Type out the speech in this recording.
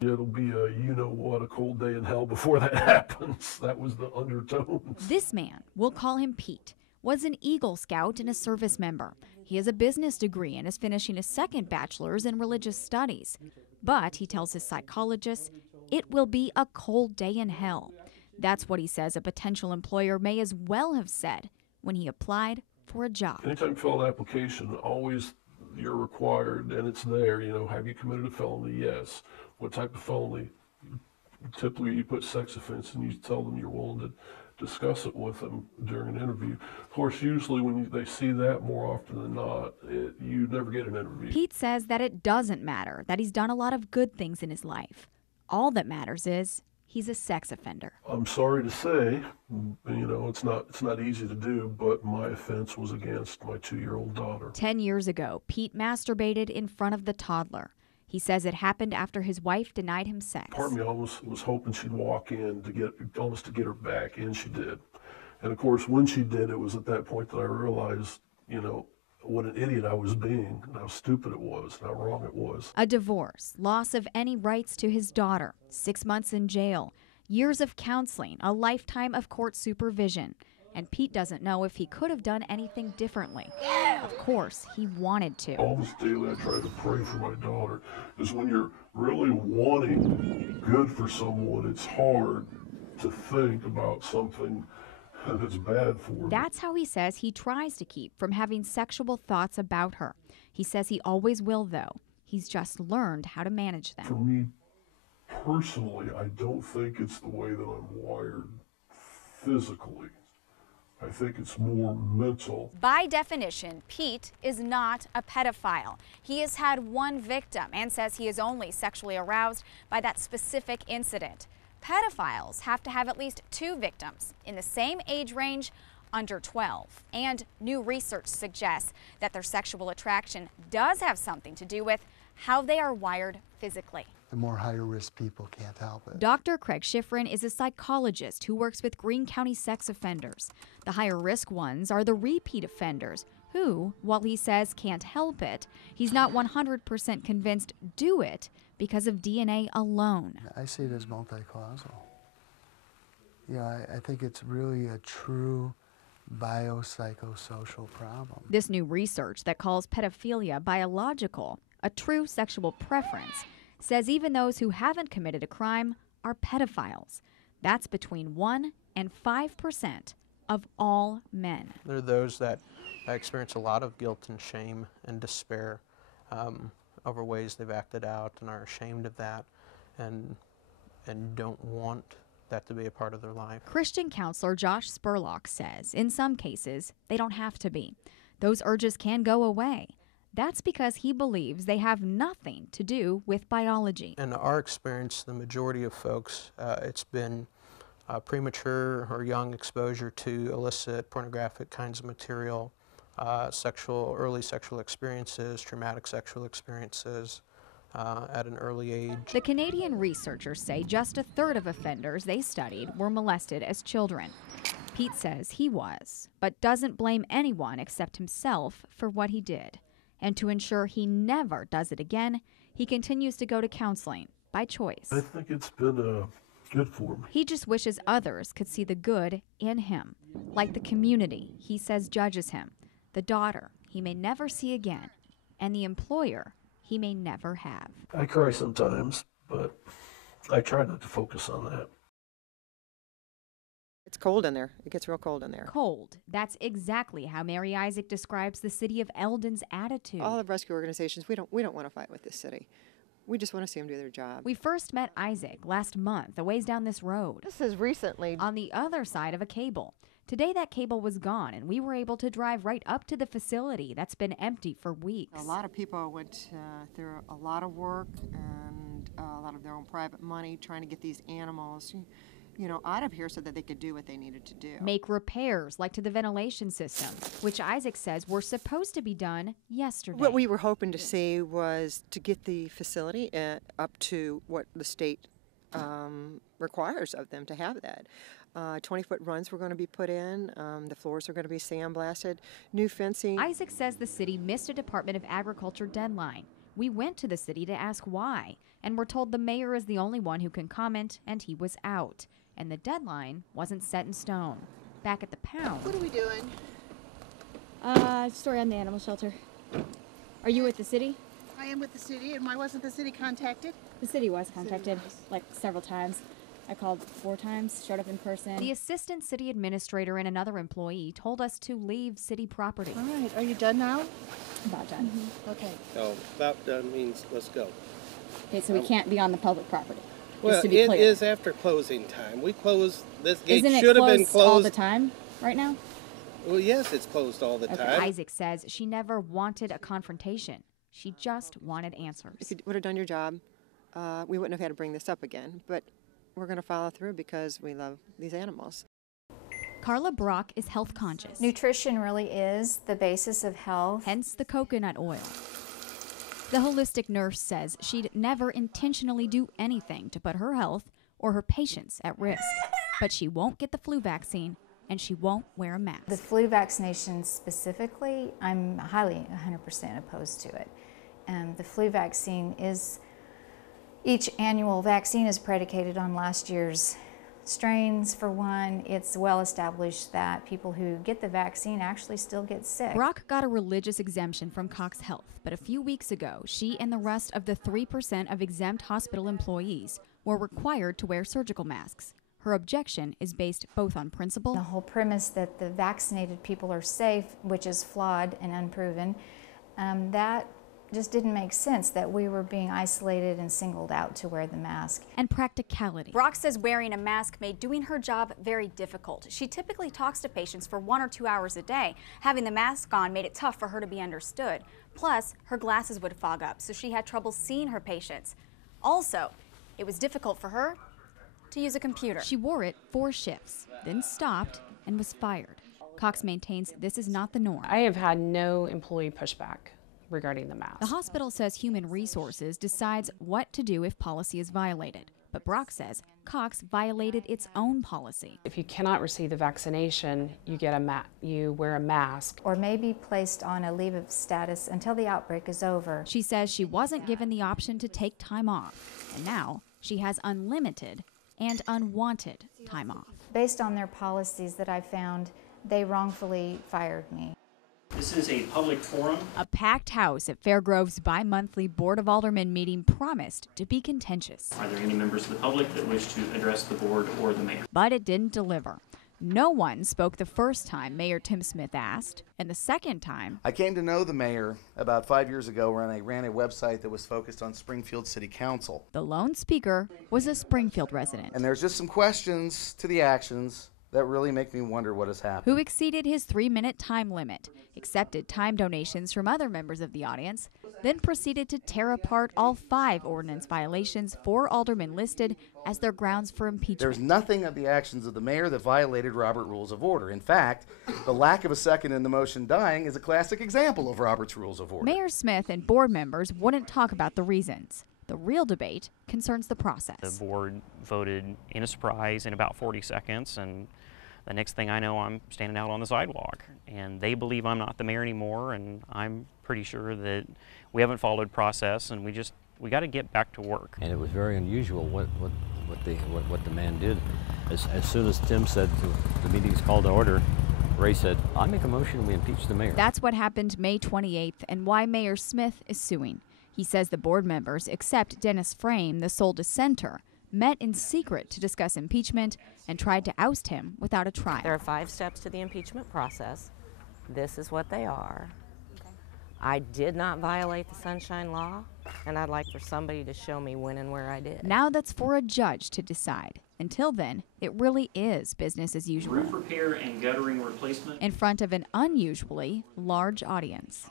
It'll be a you-know-what, a cold day in hell before that happens. That was the undertones. This man, we'll call him Pete, was an Eagle Scout and a service member. He has a business degree and is finishing a second bachelor's in religious studies. But he tells his psychologist it will be a cold day in hell. That's what he says a potential employer may as well have said when he applied for a job. Anytime you fill an application, always you're required, and it's there, have you committed a felony? Yes. What type of felony? Typically, you put sex offense, and you tell them you're willing to discuss it with them during an interview. Of course, usually when they see that, more often than not, you never get an interview. Pete says that it doesn't matter, that he's done a lot of good things in his life. All that matters is he's a sex offender. I'm sorry to say, it's not easy to do, but my offense was against my 2-year-old daughter. 10 years ago, Pete masturbated in front of the toddler. He says it happened after his wife denied him sex. Part of me almost was hoping she'd walk in to get her back, and she did. And of course, when she did, it was at that point that I realized, what an idiot I was being, and how stupid it was, and how wrong it was. A divorce, loss of any rights to his daughter, 6 months in jail, years of counseling, a lifetime of court supervision. And Pete doesn't know if he could have done anything differently. Of course, he wanted to. Almost daily I try to pray for my daughter, because when you're really wanting good for someone, it's hard to think about something that's bad for them. That's how he says he tries to keep from having sexual thoughts about her. He says he always will, though. He's just learned how to manage them. For me, personally, I don't think it's the way that I'm wired physically. I think it's more mental. By definition, Pete is not a pedophile. He has had one victim and says he is only sexually aroused by that specific incident. Pedophiles have to have at least 2 victims in the same age range, under 12. And new research suggests that their sexual attraction does have something to do with how they are wired physically. The more higher risk people can't help it. Dr. Craig Schifrin is a psychologist who works with Greene County sex offenders. The higher risk ones are the repeat offenders who, while he says can't help it, he's not 100% convinced do it because of DNA alone. I see it as multi-causal. I think it's really a true biopsychosocial problem. This new research that calls pedophilia biological, a true sexual preference, says even those who haven't committed a crime are pedophiles. That's between 1% and 5% of all men. There are those that experience a lot of guilt and shame and despair over ways they've acted out and are ashamed of that and don't want that to be a part of their life. Christian counselor Josh Spurlock says in some cases they don't have to be. Those urges can go away. That's because he believes they have nothing to do with biology. In our experience, the majority of folks, it's been premature or young exposure to illicit pornographic kinds of material, early sexual experiences, traumatic sexual experiences at an early age. The Canadian researchers say just a third of offenders they studied were molested as children. Pete says he was, but doesn't blame anyone except himself for what he did. And to ensure he never does it again, he continues to go to counseling by choice. I think it's been good for me. He just wishes others could see the good in him, like the community he says judges him, the daughter he may never see again, and the employer he may never have. I cry sometimes, but I try not to focus on that. It's cold in there. It gets real cold in there. Cold. That's exactly how Mary Isaac describes the city of Eldon's attitude. All the rescue organizations, we don't want to fight with this city. We just want to see them do their job. We first met Isaac last month, a ways down this road. This is recently. On the other side of a cable. Today that cable was gone, and we were able to drive right up to the facility that's been empty for weeks. A lot of people went through a lot of work and a lot of their own private money trying to get these animals out of here so that they could do what they needed to do. Make repairs, like to the ventilation system, which Isaac says were supposed to be done yesterday. What we were hoping to see was to get the facility up to what the state requires of them to have that. 20-foot runs were going to be put in. The floors are going to be sandblasted. New fencing. Isaac says the city missed a Department of Agriculture deadline. We went to the city to ask why. and we're told the mayor is the only one who can comment, and he was out. And the deadline wasn't set in stone. Back at the pound. What are we doing? Story on the animal shelter. Are you with the city? I am with the city, and why wasn't the city contacted? The city was contacted, like several times. I called 4 times, showed up in person. The assistant city administrator and another employee told us to leave city property. All right, are you done now? About done. Okay. No, about done means let's go. Okay, so we can't be on the public property. Well, just to be it clear. is after closing time. We close, this gate Isn't it should have been closed all closed. the time right now? Well, yes, it's closed all the Okay. time. Isaac says she never wanted a confrontation. She just wanted answers. If you would have done your job, we wouldn't have had to bring this up again. But we're going to follow through because we love these animals. Carla Brock is health conscious. Nutrition really is the basis of health. Hence the coconut oil. The holistic nurse says she'd never intentionally do anything to put her health or her patients at risk. But she won't get the flu vaccine, and she won't wear a mask. The flu vaccination specifically, I'm highly 100% opposed to it. The flu vaccine each annual vaccine is predicated on last year's strains, for one. It's well established that people who get the vaccine actually still get sick. Brock got a religious exemption from Cox Health, but a few weeks ago, she and the rest of the 3% of exempt hospital employees were required to wear surgical masks. Her objection is based both on principle. The whole premise that the vaccinated people are safe, which is flawed and unproven, that just didn't make sense, that we were being isolated and singled out to wear the mask. And practicality. Brock says wearing a mask made doing her job very difficult. She typically talks to patients for 1 or 2 hours a day. Having the mask on made it tough for her to be understood. Plus, her glasses would fog up, so she had trouble seeing her patients. Also, it was difficult for her to use a computer. She wore it 4 shifts, then stopped and was fired. Cox maintains this is not the norm. I have had no employee pushback regarding the mask. The hospital says Human Resources decides what to do if policy is violated. But Brock says Cox violated its own policy. If you cannot receive the vaccination, you wear a mask. Or may be placed on a leave of status until the outbreak is over. She says she wasn't given the option to take time off. And now she has unlimited and unwanted time off. Based on their policies that I found, they wrongfully fired me. This is a public forum. A packed house at Fairgrove's bi-monthly Board of Aldermen meeting promised to be contentious. Are there any members of the public that wish to address the board or the mayor? But it didn't deliver. No one spoke the first time Mayor Tim Smith asked, and the second time... I came to know the mayor about 5 years ago when I ran a website that was focused on Springfield City Council. The lone speaker was a Springfield resident. And there's just some questions to the actions that really make me wonder what has happened. Who exceeded his 3-minute time limit, accepted time donations from other members of the audience, then proceeded to tear apart all 5 ordinance violations 4 aldermen listed as their grounds for impeachment. There's nothing of the actions of the mayor that violated Robert Rules of Order. In fact, the lack of a second in the motion dying is a classic example of Robert's Rules of Order. Mayor Smith and board members wouldn't talk about the reasons. The real debate concerns the process. The board voted in a surprise in about 40 seconds, and the next thing I know, I'm standing out on the sidewalk. And they believe I'm not the mayor anymore, and I'm pretty sure that we haven't followed process, and we got to get back to work. And it was very unusual what the man did. As soon as Tim said the meeting's called to order, Ray said, I make a motion we impeach the mayor. That's what happened May 28th and why Mayor Smith is suing. He says the board members, except Dennis Frame, the sole dissenter, met in secret to discuss impeachment and tried to oust him without a trial. There are 5 steps to the impeachment process. This is what they are. I did not violate the Sunshine Law, and I'd like for somebody to show me when and where I did. Now that's for a judge to decide. Until then, it really is business as usual. Roof repair and guttering replacement. In front of an unusually large audience.